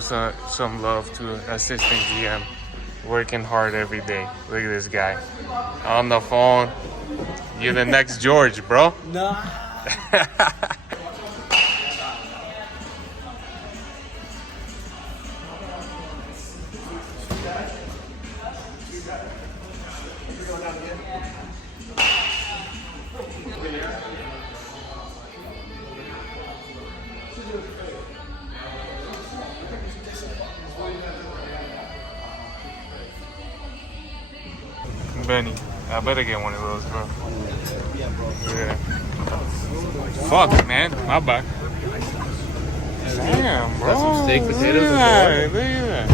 show some love to assistant GM. Working hard every day. Look at this guy. On the phone. You're the next George, bro. Nah. Benny, I better get one of those, bro. Yeah, bro. Yeah. Fuck, man. My bad. Damn, bro. Got some steak, potatoes, Look at that.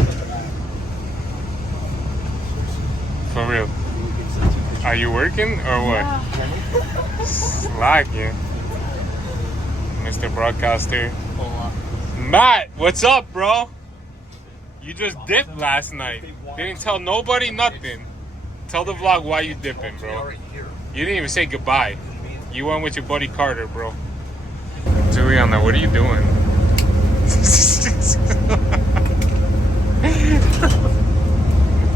For real. Are you working or what? Slacking. Mr. Broadcaster. Matt, what's up, bro? You just dipped last night. Didn't tell nobody nothing. Tell the vlog why you dipping, bro. You didn't even say goodbye. You went with your buddy Carter, bro. Juliana, what are you doing?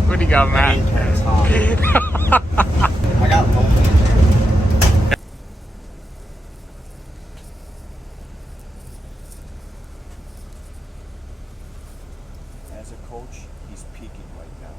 What do you got, Matt? I got low. As a coach, he's peaking right now.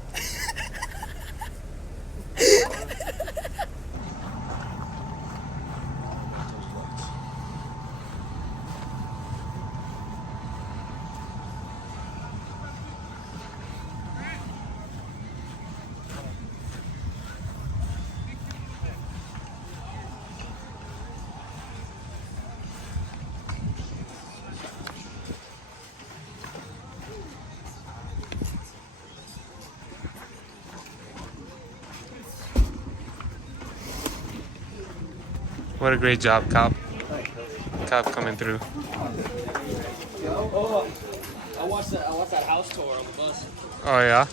What a great job, Cop. Cop coming through. Oh, I watched that house tour on the bus. Oh, yeah?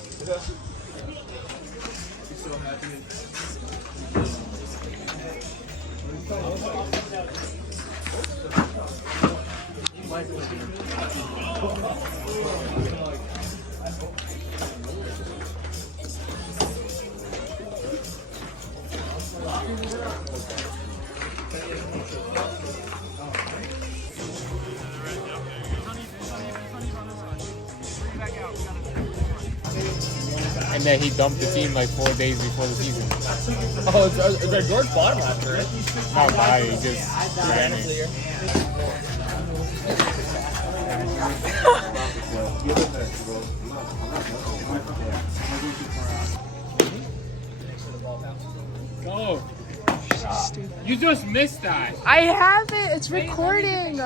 And then he dumped the team like 4 days before the season. Oh, is there George bottom after it? Not by, he just ran it. Go. You just missed that. I have it. It's recording.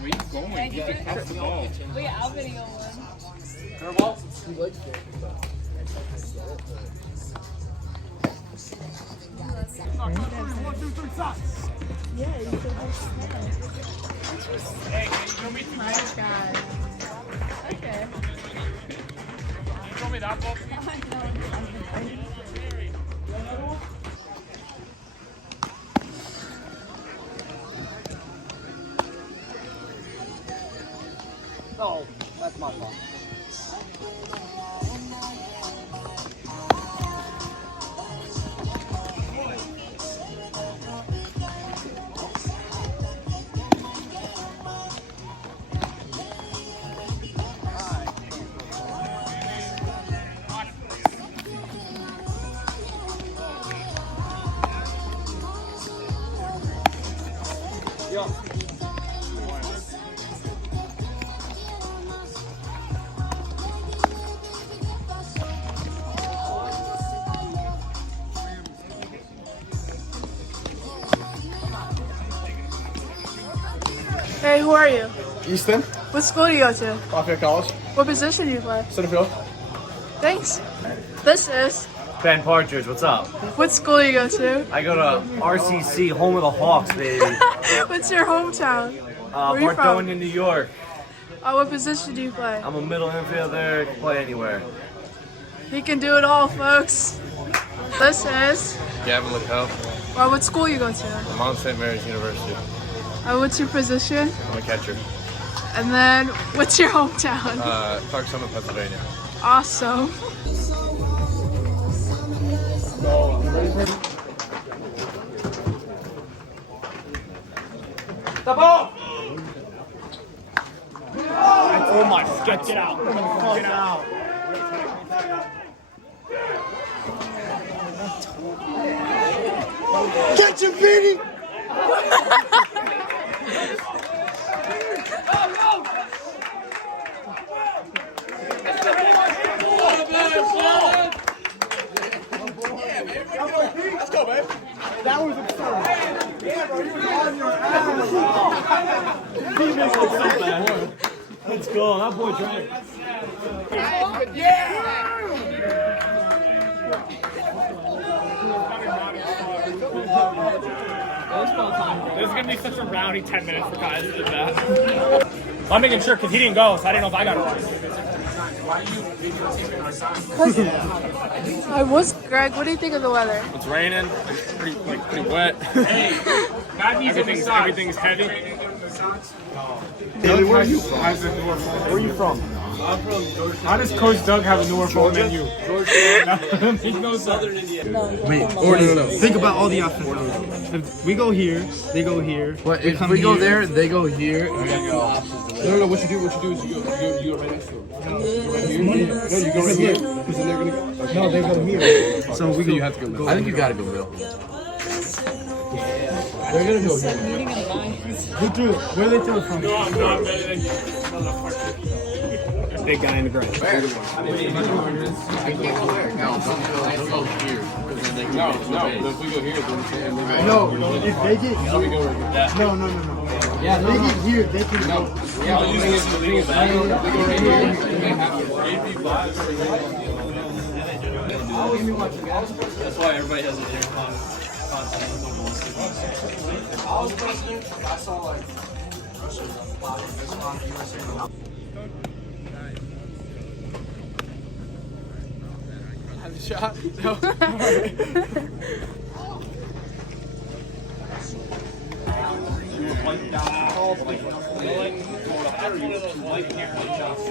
Where you going? You can catch the ball. Wait, I'll video one. Yeah, you can Hey, can you show me two My balls? God. Okay. Can you show me that ball, please? Oh, that's my fault. Hey, who are you? Easton, What school do you go to? Lafayette College, What position do you play? center field. Thanks. This is. Ben Partridge, what's up? What school do you go to? I go to RCC, home of the Hawks, baby. What's your hometown? Where are you from? Bardonia, New York. What position do you play? I'm a middle infielder, can play anywhere. He can do it all, folks. This is. Gavin Littell. What school you go to? I'm on St. Mary's University. What's your position? I'm a catcher. And then, what's your hometown? Clark Summit, Pennsylvania. Awesome. Oh my God, get out. Get out. Catch him, Petey! Let's go, babe. That was absurd. Yeah, bro, you were on your ass. He makes it so bad. Let's go. That boy drank. This is gonna be such a rowdy 10 minutes for guys who did that. I'm making sure because he didn't go, so I didn't know if I got it. Why are you videotaping our son? I was Greg. What do you think of the weather? It's raining. It's pretty wet. Hey, bad news on the socks. Everything's heavy. Doug has a newer phone. Where are you from? I'm from Georgia. How does Coach Doug have a newer phone than you? Georgia. He knows Southern Indiana. Wait, no. Think about all the offense. If we go here, they go here. But if we go there, they go here. No, what you do is you go right next to them. You go right here. No, you go right here. Because then they're gonna go. No, they go here. So we you have to go. I think you gotta go, Bill. They're gonna go here. Who threw it? Where they throw it from? No, I'm not better than you. Big guy in the ground. I can't go there. No, don't go here. No, if we go here, then no, if they get here, we go right here. no. Yeah, if they get here, they can go. Yeah, the thing is, they go right here. And they have That's why everybody has a different content. I was president, I saw like Russia this on USA. Have a shot? No.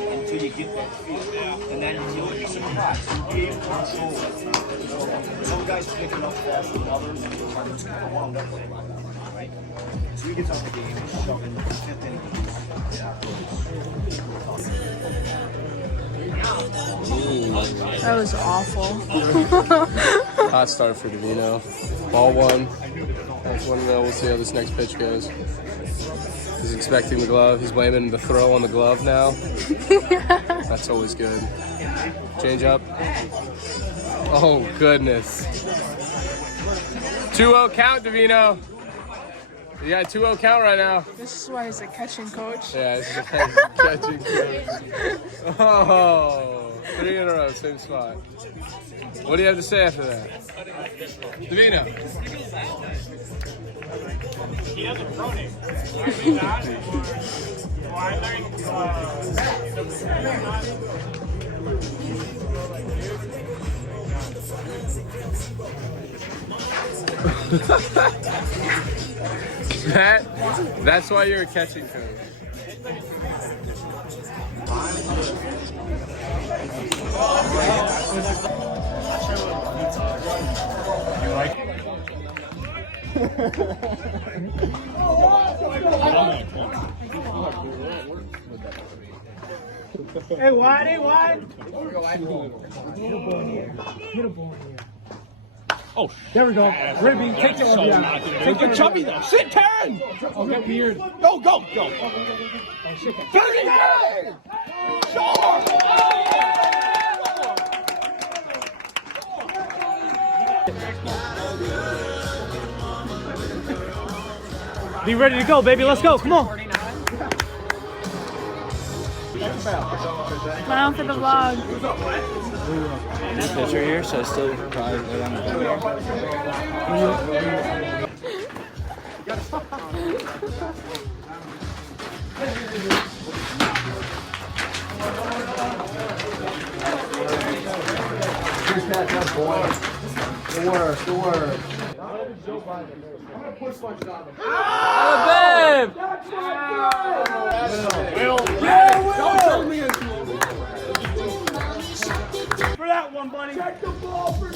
Until you get that feel, and then you'll be surprised. You gain control. Some guys pick it up faster than others, and it's kind of wound up like that, right? So you get up the game and shove in the fifth inning. That was awful. Hot start for Davino. Ball one. I just want to know, we'll see how this next pitch goes. He's expecting the glove. He's blaming the throw on the glove now. That's always good. Change up. Oh, goodness. 2-0 count, Davino. You got a 2-0 count right now. This is why he's a catching coach. Yeah, this is a catching coach. Oh, 3 in a row, same spot. What do you have to say after that? Davino. He doesn't throw it. Why That's why you're a catching coach. You like it? Hey, wide. Oh, there we go. Ribby, take your RBI. Take your chubby though. Sit, Karen! Okay, weird. Go. Oh, shit. 30! Sure! Be ready to go, baby. Let's go. Come on. Smile for the vlog. Picture here, so still probably right on the Here's that boy. For that one, buddy. Check the ball for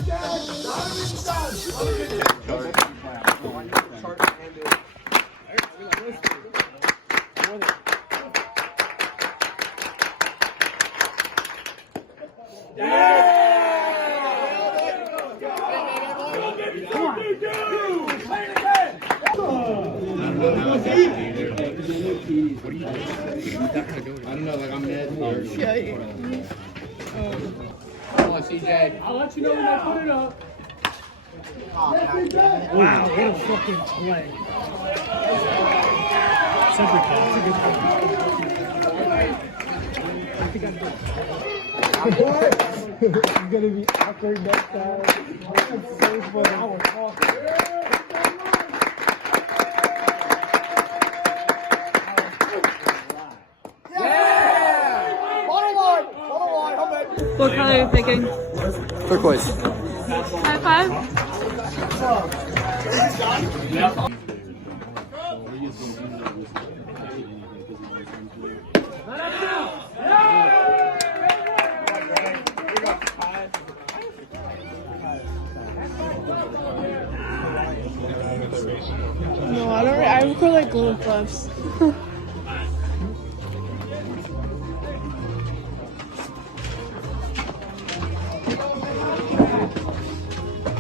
I don't know, like I'm mad here. Come on, CJ. I'll let you know when I put it up. Wow, what a fucking play. It's gonna be awkward next time. That's so funny. I was talking. What color are you picking? Turquoise. High five? No, I don't. I record like little clips.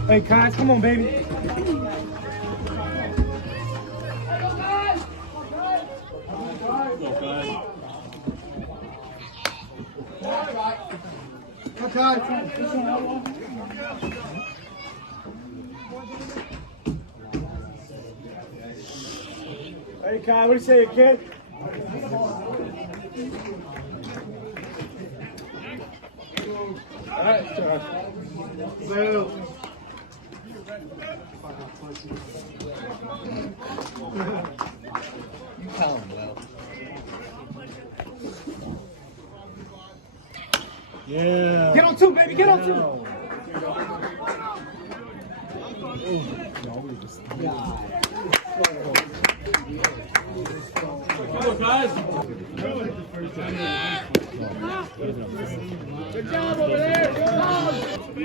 Hey, guys, come on, baby. Hey, Kai, what do you say, kid? All right, so. You tell him, Will. Yeah. Get on two, baby. Get on two. Good job over there. Good job.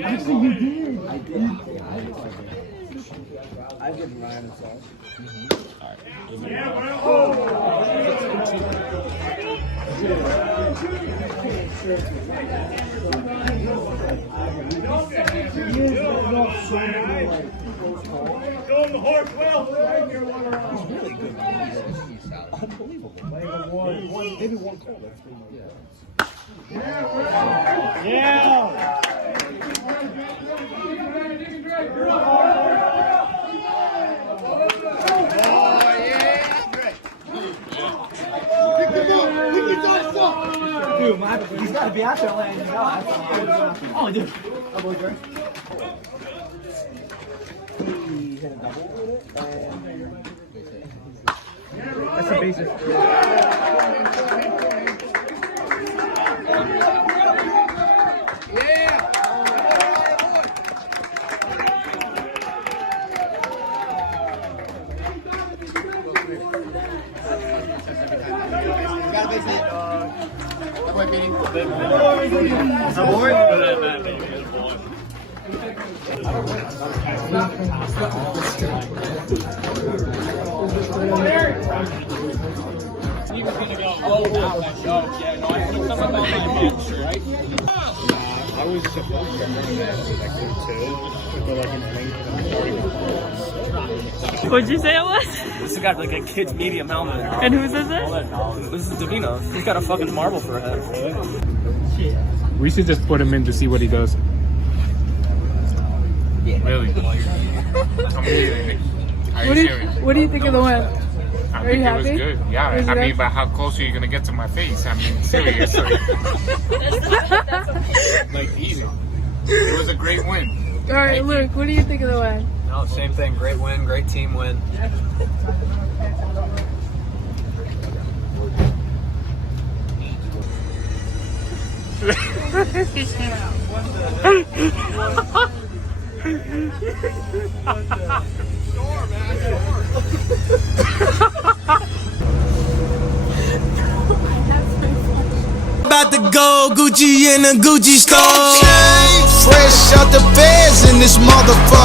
Actually, you did. I did. I did Ryan as well. Go on the horse, Will. He's really good. He's unbelievable. Maybe one call. That's Yeah. Dude, he's got to be out there laying down. Oh, dude. Oh, boy, Greg. He hit a double with it. That's the basis. I was supposed to run that like too, but like in What'd you say it was? This has got like a kid's medium helmet. And whose is it? This is Davino. He's got a fucking marble for a head. We should just put him in to see what he does. Yeah. Really? I'm kidding. Are you serious? What do you think of the win? I Are you think it happy? was good. Yeah, Was it I mean, good? but how close are you gonna get to my face? I mean, seriously. Like easy. It was a great win. All right, Luke, what do you think of the win? No, same thing. Great win. Great team win. About to go Gucci in a Gucci store. Fresh out the beds in this motherfucker.